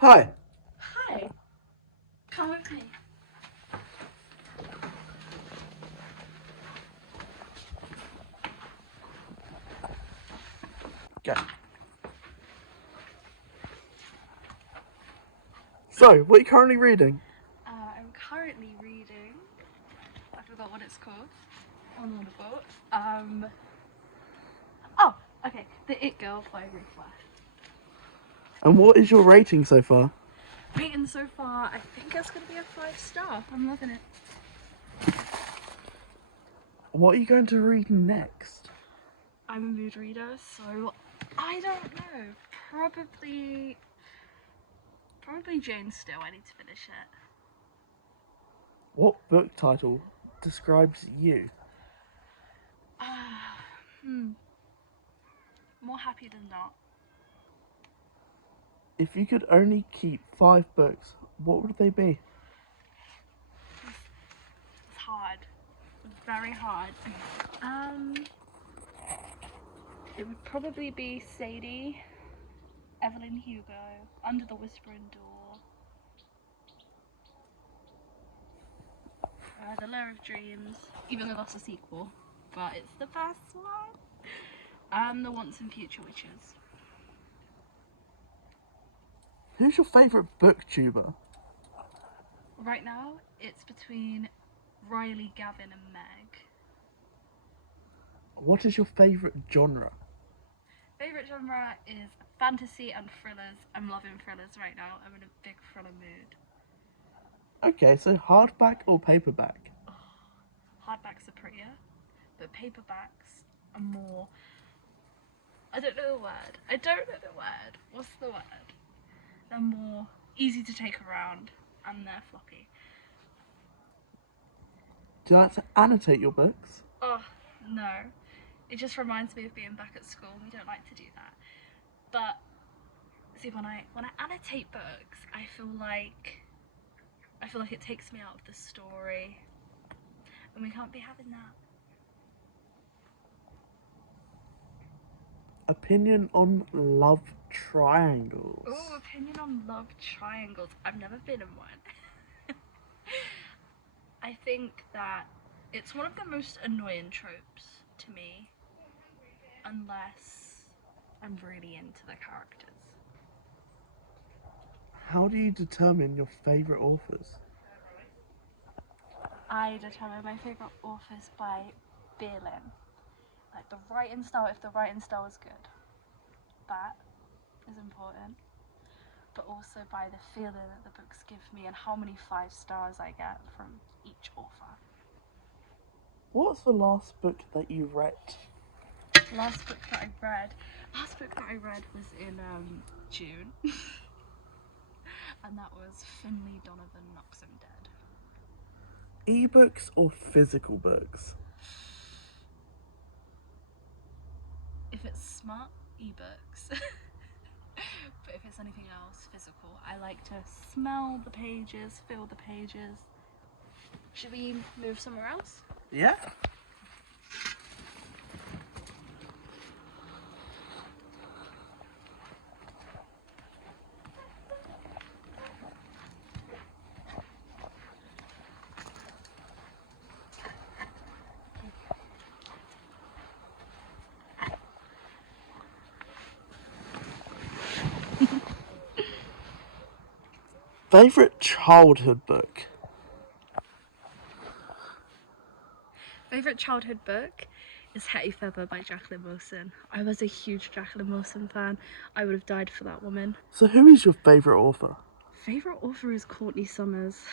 Hi. Hi, come with me. Okay. So, what are you currently reading? I'm currently reading, I forgot what it's called, on one of books. Oh, okay, The It Girl by Ruth West. And what is your rating so far? Rating so far, I think it's going to be a 5-star. I'm loving it. What are you going to read next? I'm a mood reader, so I don't know. Probably Jane Still. I need to finish it. What book title describes you? Ah, More happy than not. If you could only keep 5 books, what would they be? It's hard. It's very hard. It would probably be Sadie, Evelyn Hugo, Under the Whispering Door, The Lair of Dreams, even though that's a sequel, but it's the best one. The Once and Future Witches. Who's your favourite booktuber? Right now, it's between Riley, Gavin, and Meg. What is your favourite genre? Favourite genre is fantasy and thrillers. I'm loving thrillers right now. I'm in a big thriller mood. Okay, so hardback or paperback? Oh, hardbacks are prettier, but paperbacks are more. I don't know the word. What's the word? They're more easy to take around and they're floppy. Do you like to annotate your books? Oh, no. It just reminds me of being back at school. We don't like to do that. But see, when I annotate books, I feel like it takes me out of the story. And we can't be having that. Opinion on love triangles? Oh, opinion on love triangles. I've never been in one. I think that it's one of the most annoying tropes to me, unless I'm really into the characters. How do you determine your favourite authors? I determine my favourite authors by feeling. Like the writing style, if the writing style is good, that is important. But also by the feeling that the books give me and how many 5 stars I get from each author. What's the last book that you read? Last book that I read was in June. And that was Finley Donovan Knocks 'Em Dead. Ebooks or physical books? If it's smart, ebooks. But if it's anything else, physical. I like to smell the pages, feel the pages. Should we move somewhere else? Yeah. Favorite childhood book? Favourite childhood book is Hetty Feather by Jacqueline Wilson. I was a huge Jacqueline Wilson fan. I would have died for that woman. So, who is your favourite author? Favourite author is Courtney Summers.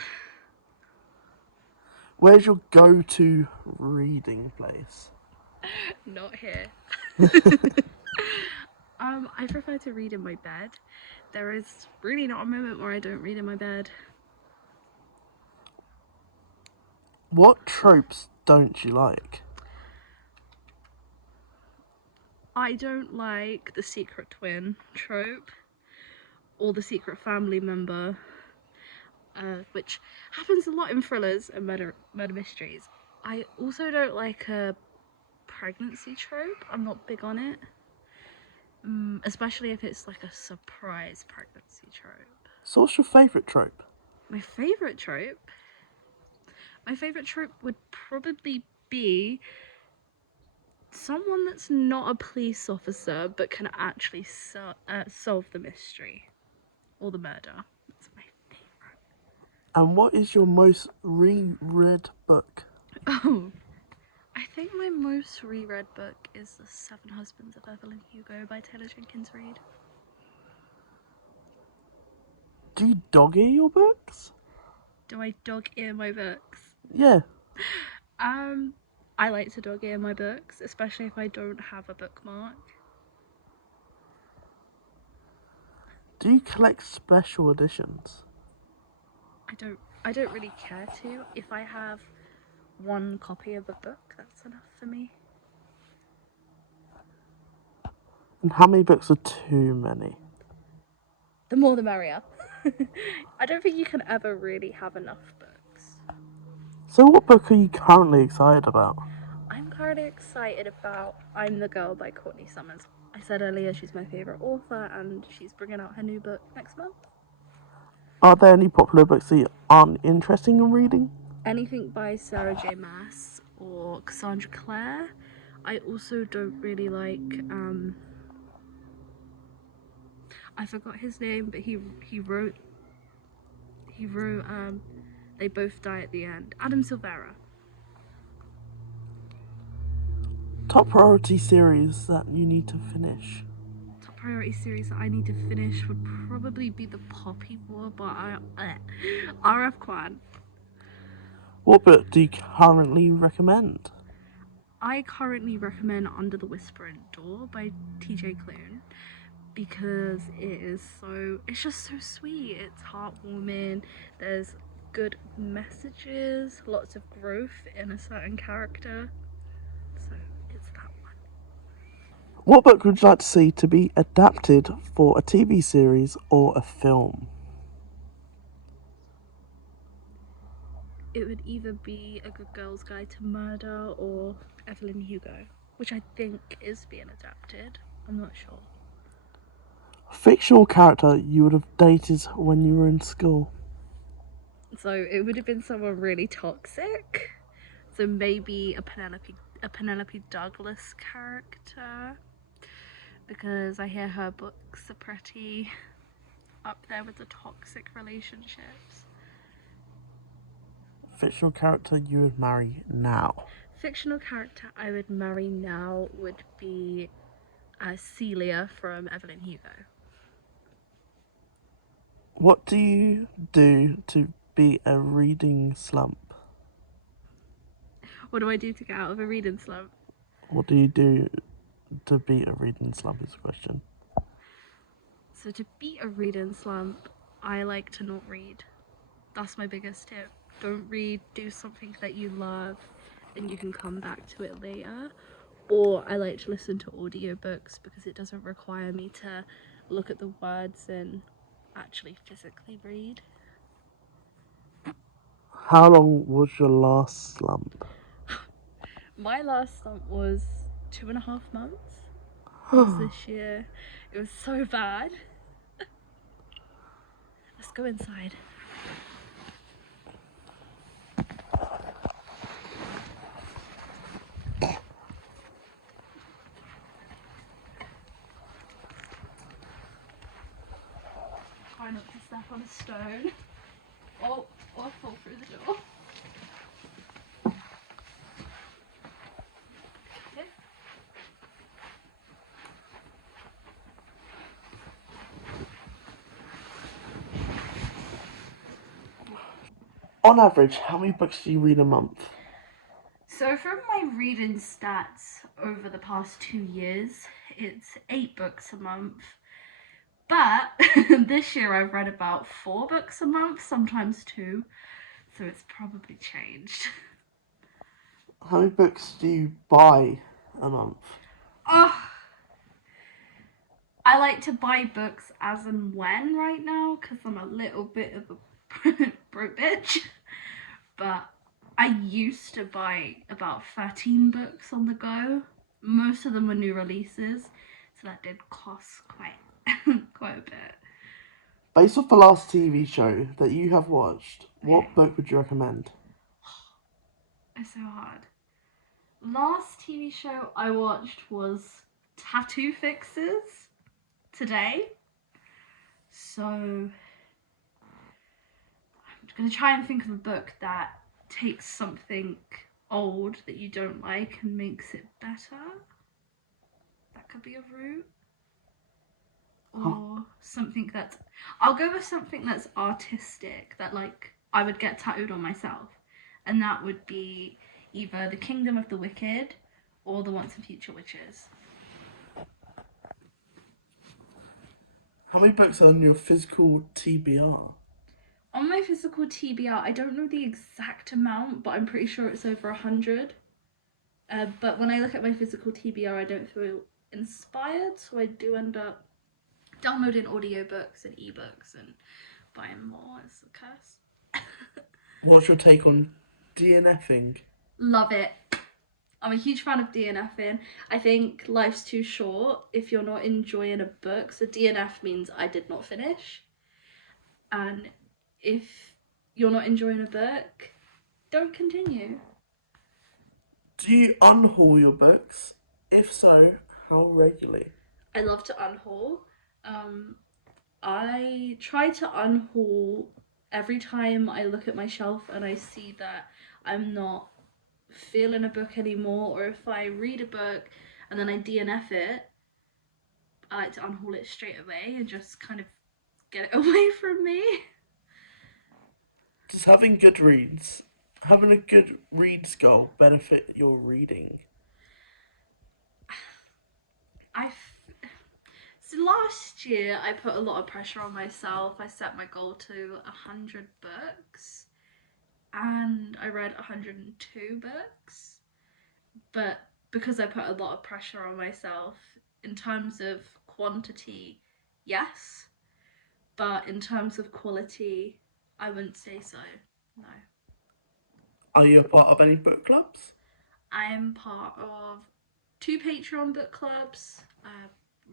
Where's your go-to reading place? Not here. I prefer to read in my bed. There is really not a moment where I don't read in my bed. What tropes don't you like? I don't like the secret twin trope or the secret family member, which happens a lot in thrillers and murder mysteries. I also don't like a pregnancy trope. I'm not big on it, especially if it's like a surprise pregnancy trope. So what's your favourite trope? My favourite trope? My favourite trope would probably be someone that's not a police officer but can actually solve the mystery or the murder. That's my favourite. And what is your most reread book? Oh, I think my most reread book is The Seven Husbands of Evelyn Hugo by Taylor Jenkins Reid. Do you dog ear your books? Do I dog ear my books? Yeah. I like to dog ear my books, especially if I don't have a bookmark. Do you collect special editions? I don't really care to. If I have one copy of a book, that's enough for me. And how many books are too many? The more the merrier. I don't think you can ever really have enough books. So what book are you currently excited about? I'm currently excited about I'm the Girl by Courtney Summers. I said earlier she's my favourite author and she's bringing out her new book next month. Are there any popular books that you aren't interested in reading? Anything by Sarah J Maas or Cassandra Clare. I also don't really like I forgot his name, but he wrote They Both Die at the End. Adam Silvera. Top priority series that you need to finish? Top priority series that I need to finish would probably be The Poppy War by R.F. Kwan. What book do you currently recommend? I currently recommend Under the Whispering Door by TJ Klune because it's just so sweet. It's heartwarming. There's good messages, lots of growth in a certain character. So it's that one. What book would you like to see to be adapted for a TV series or a film? It would either be A Good Girl's Guide to Murder or Evelyn Hugo, which I think is being adapted. I'm not sure. A fictional character you would have dated when you were in school? So it would have been someone really toxic. So maybe a Penelope Douglas character, because I hear her books are pretty up there with the toxic relationships. Fictional character you would marry now? Fictional character I would marry now would be Celia from Evelyn Hugo. What do you do to beat a reading slump? What do I do to get out of a reading slump? What do you do to beat a reading slump is the question. So to beat a reading slump, I like to not read. That's my biggest tip. Don't read, do something that you love and you can come back to it later. Or I like to listen to audiobooks because it doesn't require me to look at the words and actually physically read. How long was your last slump? My last slump was 2.5 months. It was this year. It was so bad. Let's go inside. Try not to step on a stone. Oh, I'll fall through the door. Okay. On average, how many books do you read a month? So from my reading stats over the past 2 years, it's 8 books a month. But this year I've read about 4 books a month, sometimes 2. So it's probably changed. How many books do you buy a month? Oh, I like to buy books as and when right now because I'm a little bit of a broke bitch. But I used to buy about 13 books on the go. Most of them were new releases, so that did cost quite quite a bit. Based off the last TV show that you have watched, Okay. what book would you recommend? It's so hard. Last TV show I watched was Tattoo Fixes today. So I'm gonna try and think of a book that takes something old that you don't like and makes it better. That could be a route. Or something that's, I'll go with something that's artistic that like I would get tattooed on myself, and that would be either The Kingdom of the Wicked or The Once and Future Witches. How many books are on your physical TBR? On my physical TBR, I don't know the exact amount, but I'm pretty sure it's over 100. But when I look at my physical TBR, I don't feel inspired, so I do end up downloading audiobooks and ebooks and buying more. It's a curse. What's your take on DNFing? Love it. I'm a huge fan of DNFing. I think life's too short if you're not enjoying a book. So DNF means I did not finish. And if you're not enjoying a book, don't continue. Do you unhaul your books? If so, how regularly? I love to unhaul. Um, I try to unhaul every time I look at my shelf and I see that I'm not feeling a book anymore, or if I read a book and then I DNF it, I like to unhaul it straight away and just kind of get it away from me. Does having a good reads goal benefit your reading? I So last year I put a lot of pressure on myself. I set my goal to 100 books, and I read 102 books. But because I put a lot of pressure on myself in terms of quantity, yes, but in terms of quality, I wouldn't say so. No. Are you a part of any book clubs? I am part of two Patreon book clubs,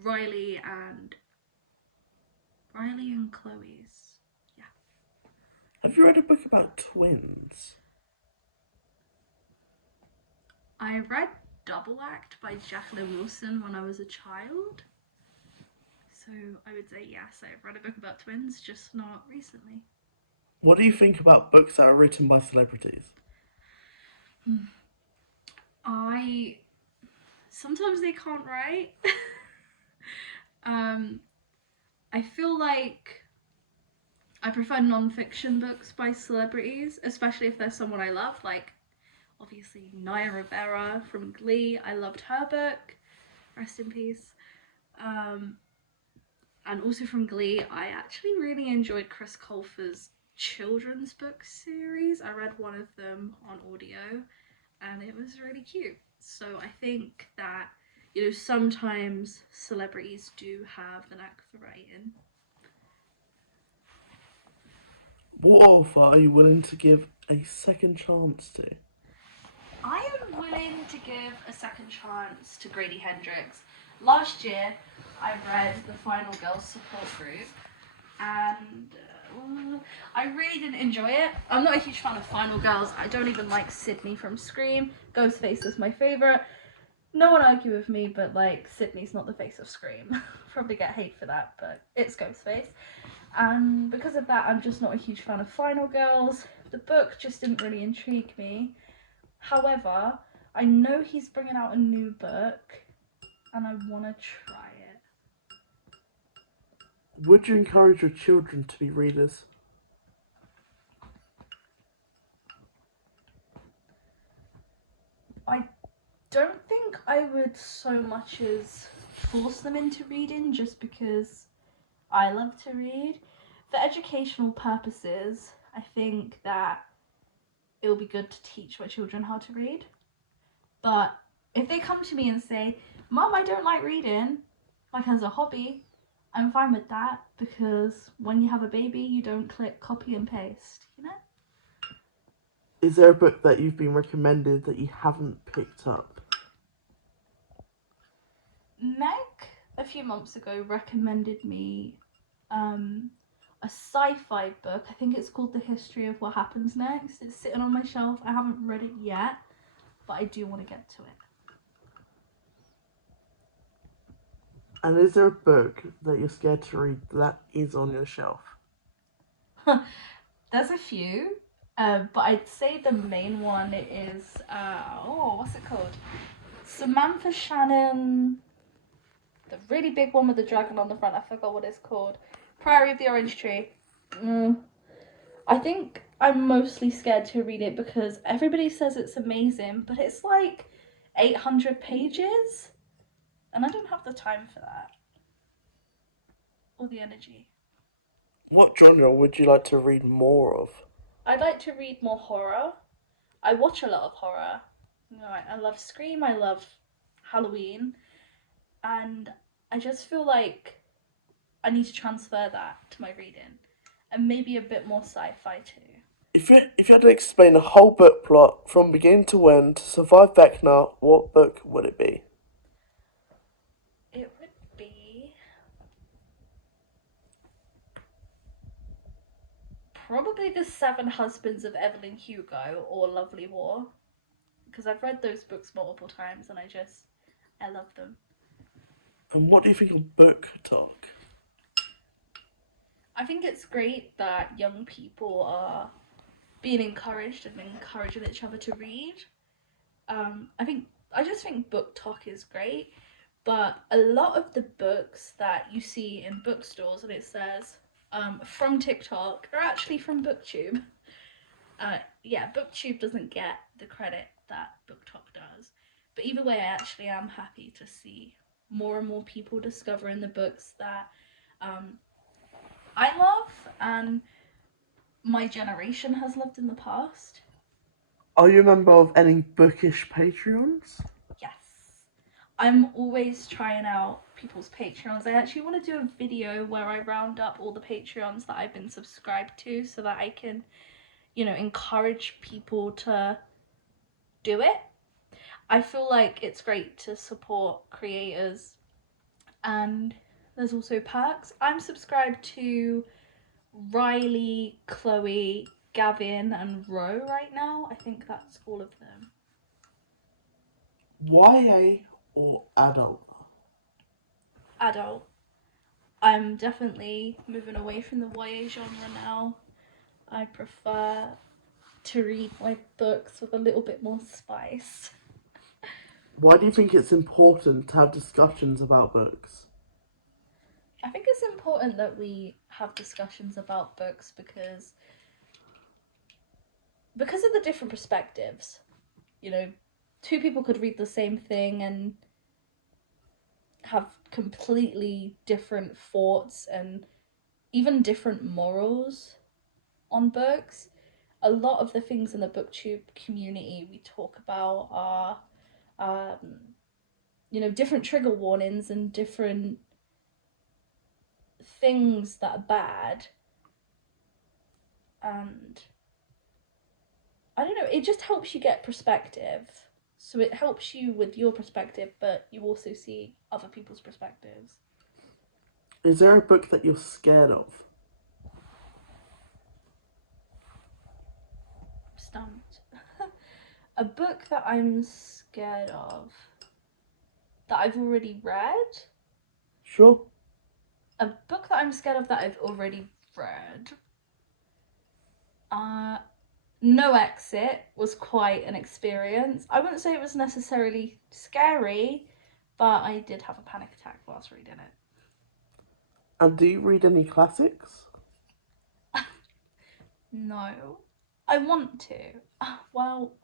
Riley and Chloe's. Yeah. Have you read a book about twins? I read Double Act by Jacqueline Wilson when I was a child. So I would say yes, I've read a book about twins, just not recently. What do you think about books that are written by celebrities? I sometimes they can't write. um, I feel like I prefer non-fiction books by celebrities, especially if there's someone I love, like obviously Naya Rivera from Glee. I loved her book. Rest in peace. Um, and also from Glee, I actually really enjoyed Chris Colfer's children's book series. I read one of them on audio and it was really cute. So I think that, sometimes celebrities do have the knack for writing. What author are you willing to give a second chance to? I am willing to give a second chance to Grady Hendrix. Last year, I read the Final Girls support group, and I really didn't enjoy it. I'm not a huge fan of Final Girls. I don't even like Sydney from Scream. Ghostface is my favourite. No one argue with me, but like Sydney's not the face of Scream. Probably get hate for that, but it's Ghostface. And because of that, I'm just not a huge fan of Final Girls. The book just didn't really intrigue me. However, I know he's bringing out a new book, and I want to try it. Would you encourage your children to be readers? I don't think I would so much as force them into reading just because I love to read. For educational purposes, I think that it'll be good to teach my children how to read. But if they come to me and say, Mum, I don't like reading, like as a hobby, I'm fine with that because when you have a baby, you don't click copy and paste, you know? Is there a book that you've been recommended that you haven't picked up? Meg, a few months ago, recommended me a sci-fi book. I think it's called The History of What Happens Next. It's sitting on my shelf. I haven't read it yet, but I do want to get to it. And is there a book that you're scared to read that is on your shelf? There's a few, but I'd say the main one is, what's it called? Samantha Shannon, the really big one with the dragon on the front. I forgot what it's called. Priory of the Orange Tree. I think I'm mostly scared to read it because everybody says it's amazing, but it's like 800 pages, and I don't have the time for that or the energy. What genre would you like to read more of? I'd like to read more horror. I watch a lot of horror. You know, I love Scream, I love Halloween, and I just feel like I need to transfer that to my reading, and maybe a bit more sci-fi too. If you had to explain a whole book plot from beginning to end to survive Vecna, what book would it be? It would be probably The Seven Husbands of Evelyn Hugo or Lovely War, because I've read those books multiple times and I love them. And what do you think of book talk? I think it's great that young people are being encouraged and encouraging each other to read. I just think book talk is great, but a lot of the books that you see in bookstores and it says from TikTok are actually from BookTube. Yeah, BookTube doesn't get the credit that Book Talk does. But either way, I actually am happy to see more and more people discovering the books that um, I love and my generation has loved in the past. Are you a member of any bookish Patreons? Yes. I'm always trying out people's Patreons. I actually want to do a video where I round up all the Patreons that I've been subscribed to so that I can, encourage people to do it. I feel like it's great to support creators, and there's also perks. I'm subscribed to Riley, Chloe, Gavin, and Ro right now. I think that's all of them. YA or adult? Adult. I'm definitely moving away from the YA genre now. I prefer to read my books with a little bit more spice. Why do you think it's important to have discussions about books? I think it's important that we have discussions about books because of the different perspectives. Two people could read the same thing and have completely different thoughts and even different morals on books. A lot of the things in the booktube community we talk about are different trigger warnings and different things that are bad, and I don't know, it just helps you get perspective. So it helps you with your perspective, but you also see other people's perspectives. Is there a book that you're scared of? I'm stumped. A book that I'm scared of that I've already read? Sure. A book that I'm scared of that I've already read. No Exit was quite an experience. I wouldn't say it was necessarily scary, but I did have a panic attack whilst reading it. And do you read any classics? No. I want to. Well,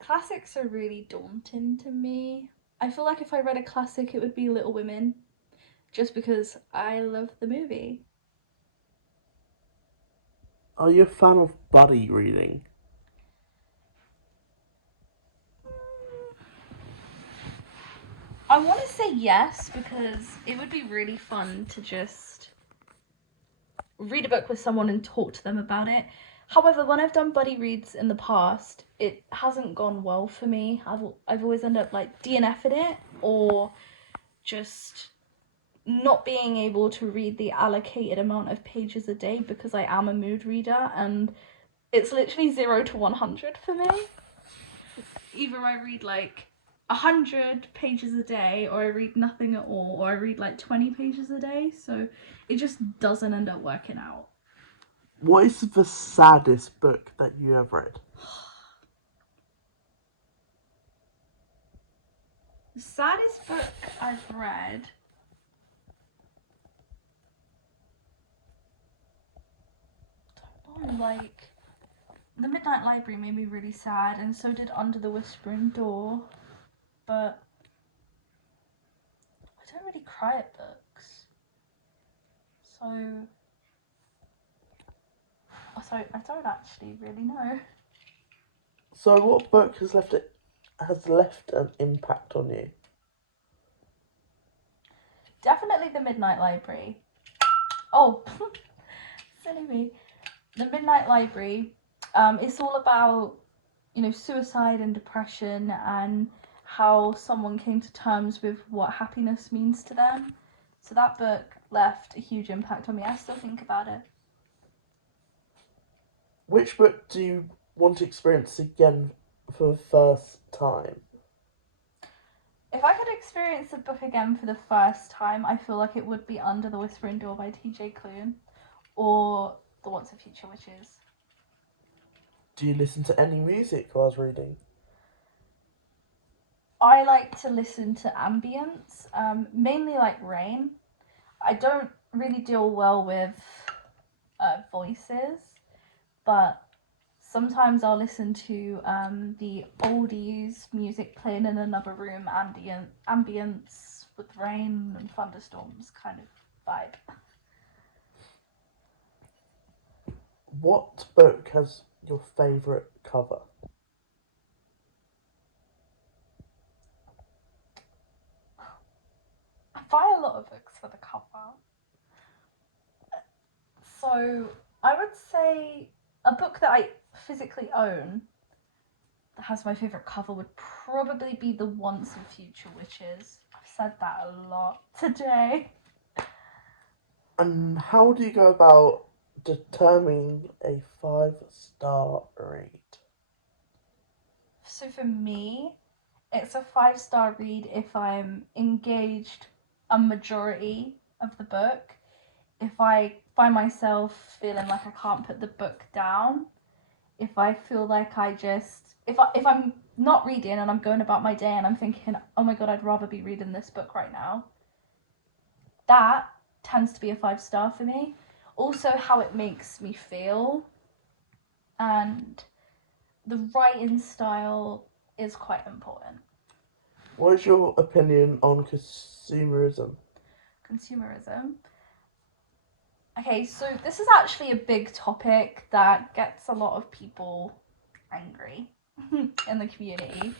classics are really daunting to me. I feel like if I read a classic, it would be Little Women, just because I love the movie. Are you a fan of buddy reading? I want to say yes because it would be really fun to just read a book with someone and talk to them about it. However, when I've done buddy reads in the past, it hasn't gone well for me. I've always ended up like DNFing it or just not being able to read the allocated amount of pages a day because I am a mood reader and it's literally 0 to 100 for me. Either I read like 100 pages a day, or I read nothing at all, or I read like 20 pages a day, so it just doesn't end up working out. What is the saddest book that you have read? The saddest book I've read. I don't know, like The Midnight Library made me really sad, and so did Under the Whispering Door. But I don't really cry at books, so I don't actually really know. So, what book has left an impact on you? Definitely The Midnight Library. Oh, silly me. The Midnight Library. It's all about, suicide and depression and how someone came to terms with what happiness means to them. So that book left a huge impact on me. I still think about it. Which book do you want to experience again for the first time? If I could experience a book again for the first time, I feel like it would be Under the Whispering Door by T.J. Klune or The Once and Future Witches. Do you listen to any music whilst reading? I like to listen to ambience, mainly like rain. I don't really deal well with voices, but sometimes I'll listen to the oldies music playing in another room, ambience with rain and thunderstorms kind of vibe. What book has your favourite cover? I buy a lot of books for the cover. So I would say a book that I physically own that has my favourite cover would probably be The Once and Future Witches. I've said that a lot today. And how do you go about determining a 5-star read? So for me, it's a 5-star read if I'm engaged a majority of the book. If I find myself feeling like I can't put the book down, if I feel like if I'm not reading and I'm going about my day and I'm thinking, oh my god, I'd rather be reading this book right now, that tends to be a 5-star for me. Also, how it makes me feel, and the writing style is quite important. What's your opinion on consumerism? Consumerism. Okay, so this is actually a big topic that gets a lot of people angry in the community.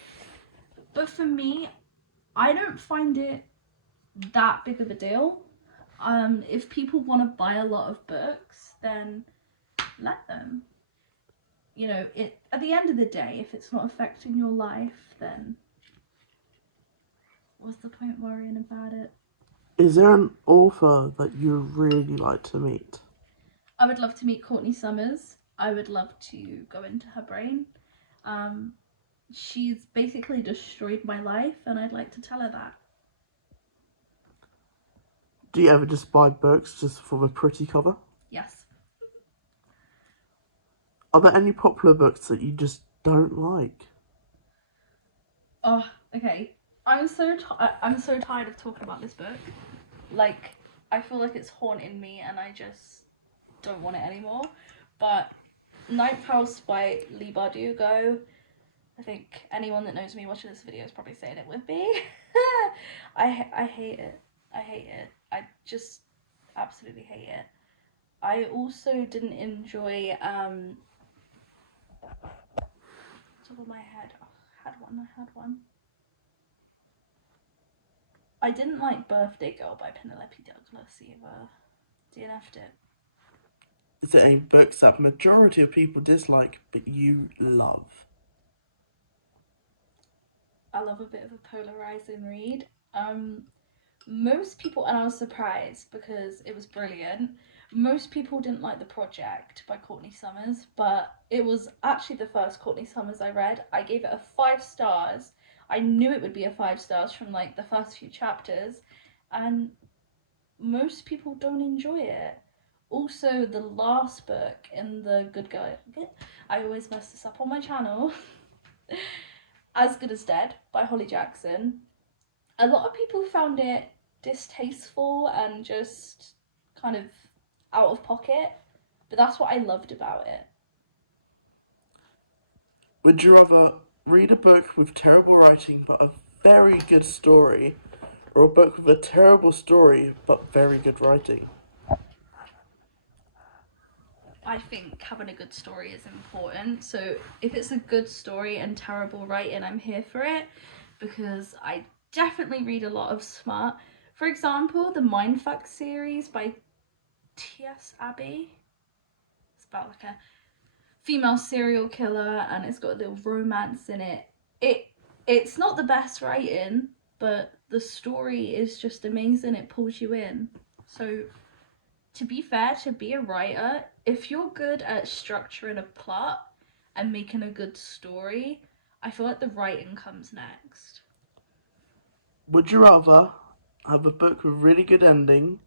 But for me, I don't find it that big of a deal. If people want to buy a lot of books, then let them. At the end of the day, if it's not affecting your life, then what's the point worrying about it? Is there an author that you really like to meet? I would love to meet Courtney Summers. I would love to go into her brain. She's basically destroyed my life, and I'd like to tell her that. Do you ever just buy books just for the pretty cover? Yes. Are there any popular books that you just don't like? Oh, okay. I'm so tired of talking about this book. Like, I feel like it's haunting me, and I just don't want it anymore. But Ninth House by Lee Bardugo. I think anyone that knows me watching this video is probably saying it with me. I hate it. I hate it. I just absolutely hate it. I also didn't enjoy top of my head. Oh, I had one. I didn't like Birthday Girl by Penelope Douglas either. DNF'd it. Is there any books that majority of people dislike but you love? I love a bit of a polarizing read. Most people, and I was surprised because it was brilliant. Most people didn't like The Project by Courtney Summers, but it was actually the first Courtney Summers I read. I gave it a 5 stars. I knew it would be a 5 stars from like the first few chapters, and most people don't enjoy it. Also, the last book in the Good Guy, I always mess this up on my channel, As Good as Dead by Holly Jackson. A lot of people found it distasteful and just kind of out of pocket, but that's what I loved about it. Would you rather read a book with terrible writing but a very good story, or a book with a terrible story but very good writing? I think having a good story is important. So if it's a good story and terrible writing, I'm here for it, because I definitely read a lot of smart. For example, the Mindfuck series by T.S. Abbey. It's about like a female serial killer and it's got a little romance in it. It's not the best writing, but the story is just amazing. It pulls you in. So to be fair, to be a writer, if you're good at structuring a plot and making a good story, I feel like the writing comes next. Would you rather have a book with really good ending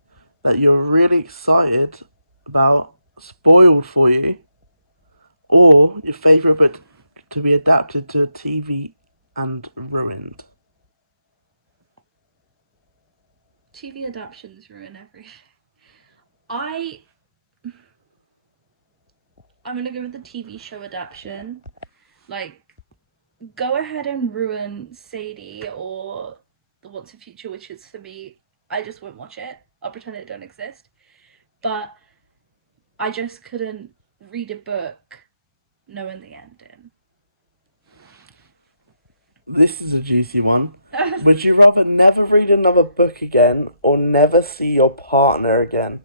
that you're really excited about spoiled for you, or your favourite book to be adapted to TV and ruined? TV adaptations ruin everything. I'm gonna go with the TV show adaptation. Like, go ahead and ruin Sadie or the Once and Future Witches for me. I just won't watch it. I'll pretend it don't exist. But I just couldn't read a book knowing the ending. This is a juicy one. Would you rather never read another book again or never see your partner again?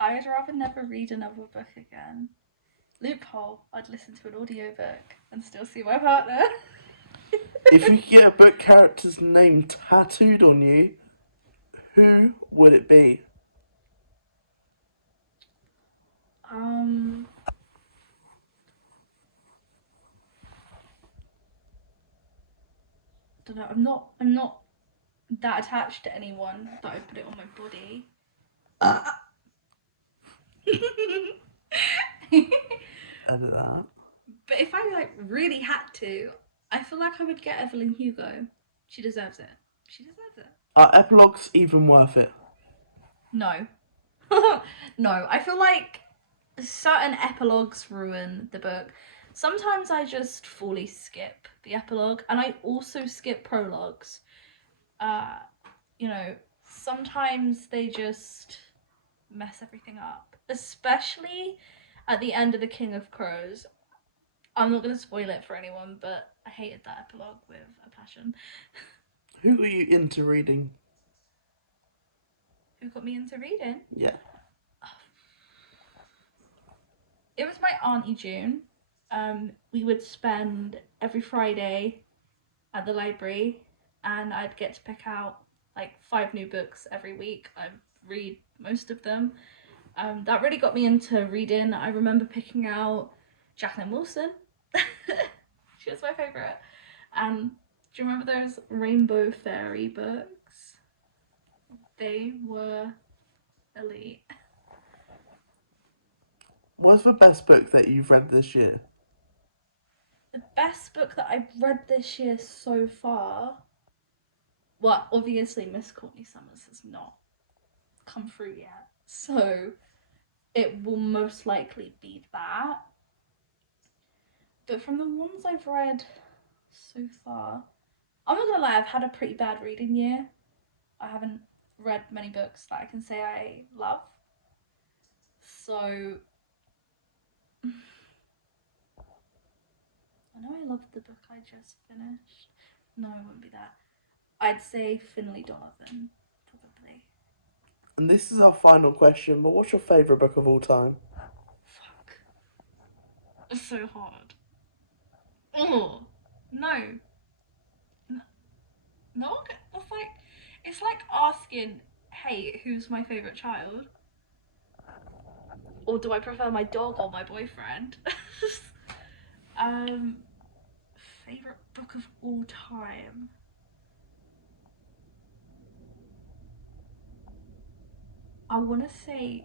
I'd rather never read another book again. Loophole, I'd listen to an audiobook and still see my partner. If you could get a book character's name tattooed on you, who would it be? Don't know. I'm not that attached to anyone that I put it on my body. Edit that. But if I like really had to, I feel like I would get Evelyn Hugo. She deserves it. She deserves it. Are epilogues even worth it? No. No, I feel like certain epilogues ruin the book. Sometimes I just fully skip the epilogue, and I also skip prologues. Uh, you know, sometimes they just mess everything up, especially at the end of The King of Crows. I'm not going to spoil it for anyone, but I hated that epilogue with a passion. Who got you into reading? Who got me into reading? Yeah. It was my Auntie June. We would spend every Friday at the library, and I'd get to pick out like 5 new books every week. I read most of them. That really got me into reading. I remember picking out Jacqueline Wilson. She was my favourite. And do you remember those Rainbow Fairy books? They were elite. What's the best book that you've read this year? The best book that I've read this year so far. Well, obviously, Miss Courtney Summers has not come through yet, so it will most likely be that. But from the ones I've read so far, I'm not gonna lie, I've had a pretty bad reading year. I haven't read many books that I can say I love. So I know I loved the book I just finished. No, it wouldn't be that. I'd say Finley Donovan, probably. And this is our final question, but what's your favourite book of all time? Fuck. It's so hard. Oh, no. No one. That's like, it's like asking, "Hey, who's my favorite child?" Or do I prefer my dog or my boyfriend? um, favorite book of all time. I want to say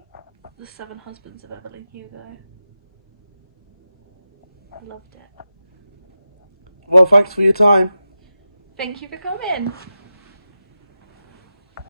The Seven Husbands of Evelyn Hugo. Loved it. Well, thanks for your time. Thank you for coming.